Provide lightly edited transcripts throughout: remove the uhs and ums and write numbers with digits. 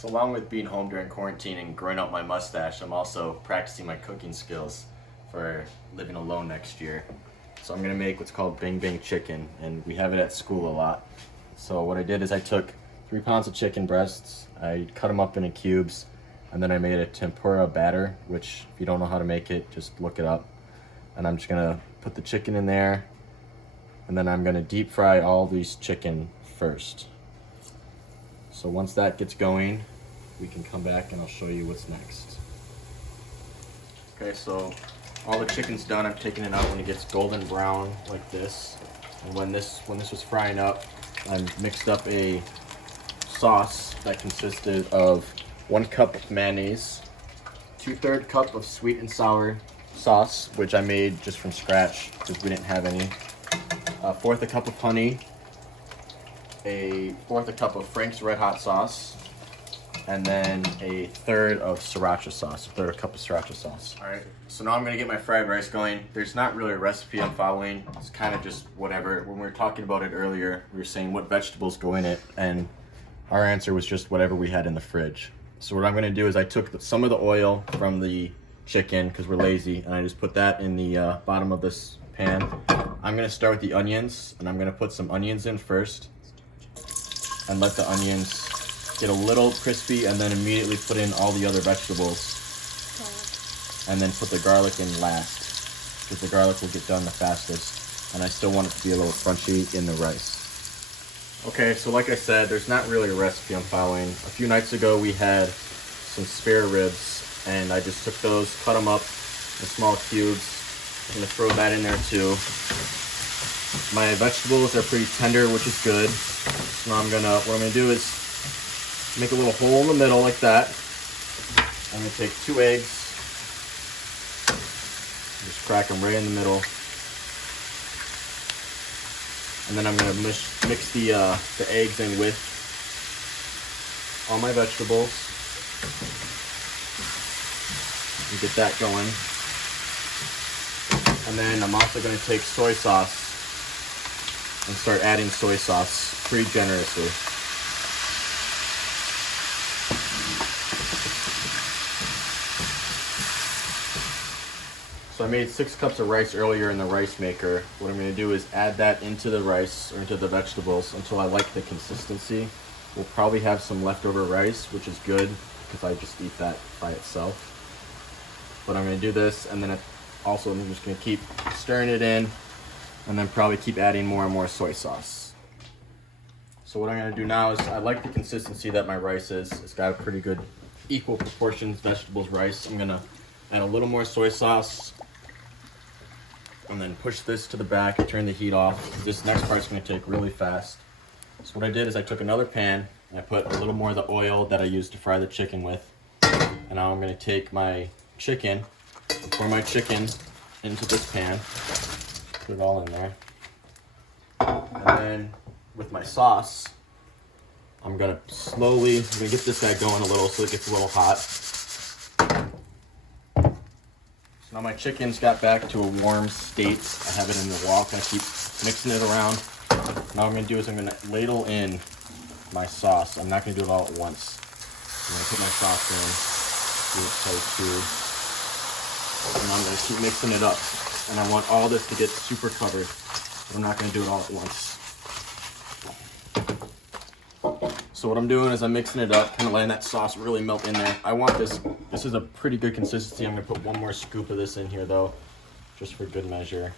So along with being home during quarantine and growing out my mustache, I'm also practicing my cooking skills for living alone next year. So I'm gonna make what's called bang bang chicken, and we have it at school a lot. So what I did is I took 3 pounds of chicken breasts, I cut them up into cubes, and then I made a tempura batter, which if you don't know how to make it, just look it up. And I'm just gonna put the chicken in there, and then I'm gonna deep fry all these chicken first. So once that gets going, we can come back and I'll show you what's next. Okay, so all the chicken's done. I'm taking it out when it gets golden brown like this. And when this was frying up, I mixed up a sauce that consisted of 1 cup of mayonnaise, 2/3 cup of sweet and sour sauce, which I made just from scratch because we didn't have any, 1/4 cup of honey, 1/4 cup of Frank's Red Hot sauce, and then 1/3 of sriracha sauce, 1/3 cup of sriracha sauce. All right, so now I'm gonna get my fried rice going. There's not really a recipe I'm following. It's kind of just whatever. When we were talking about it earlier, we were saying what vegetables go in it, and our answer was just whatever we had in the fridge. So what I'm gonna do is I took some of the oil from the chicken, because we're lazy, and I just put that in the bottom of this pan. I'm gonna start with the onions, and I'm gonna put some onions in first, and let the onions get a little crispy, and then immediately put in all the other vegetables, and then put the garlic in last, because the garlic will get done the fastest, and I still want it to be a little crunchy in the rice. Okay, so like I said, there's not really a recipe I'm following. A few nights ago we had some spare ribs, and I just took those, cut them up in small cubes. I'm gonna throw that in there too. My vegetables are pretty tender, which is good. So now what I'm gonna do is make a little hole in the middle like that. I'm gonna take 2 eggs, just crack them right in the middle. And then I'm gonna mix the eggs in with all my vegetables and get that going. And then I'm also gonna take soy sauce and start adding soy sauce pretty generously. So I made 6 cups of rice earlier in the rice maker. What I'm gonna do is add that into the rice, or into the vegetables, until I like the consistency. We'll probably have some leftover rice, which is good, because I just eat that by itself. But I'm gonna do this, and then also I'm just gonna keep stirring it in, and then probably keep adding more and more soy sauce. So what I'm gonna do now is, I like the consistency that my rice is. It's got a pretty good equal proportions, vegetables, rice. I'm gonna add a little more soy sauce, and then push this to the back and turn the heat off. This next part's gonna take really fast. So what I did is I took another pan, and I put a little more of the oil that I used to fry the chicken with. And now I'm gonna take my chicken, and pour my chicken into this pan, put it all in there. And then with my sauce, I'm gonna get this guy going a little so it gets a little hot. So now my chicken's got back to a warm state. I have it in the wok, and I keep mixing it around. Now what I'm gonna do is I'm gonna ladle in my sauce. I'm not gonna do it all at once. I'm gonna put my sauce in, do it so too. And I'm gonna keep mixing it up. And I want all this to get super covered, but I'm not gonna do it all at once. So what I'm doing is I'm mixing it up, kind of letting that sauce really melt in there. I want this is a pretty good consistency. I'm gonna put 1 more scoop of this in here though, just for good measure.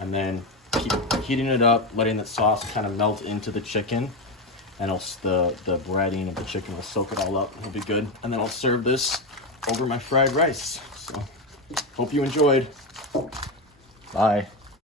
And then keep heating it up, letting the sauce kind of melt into the chicken. And the breading of the chicken will soak it all up. It'll be good. And then I'll serve this over my fried rice. So, hope you enjoyed. Bye.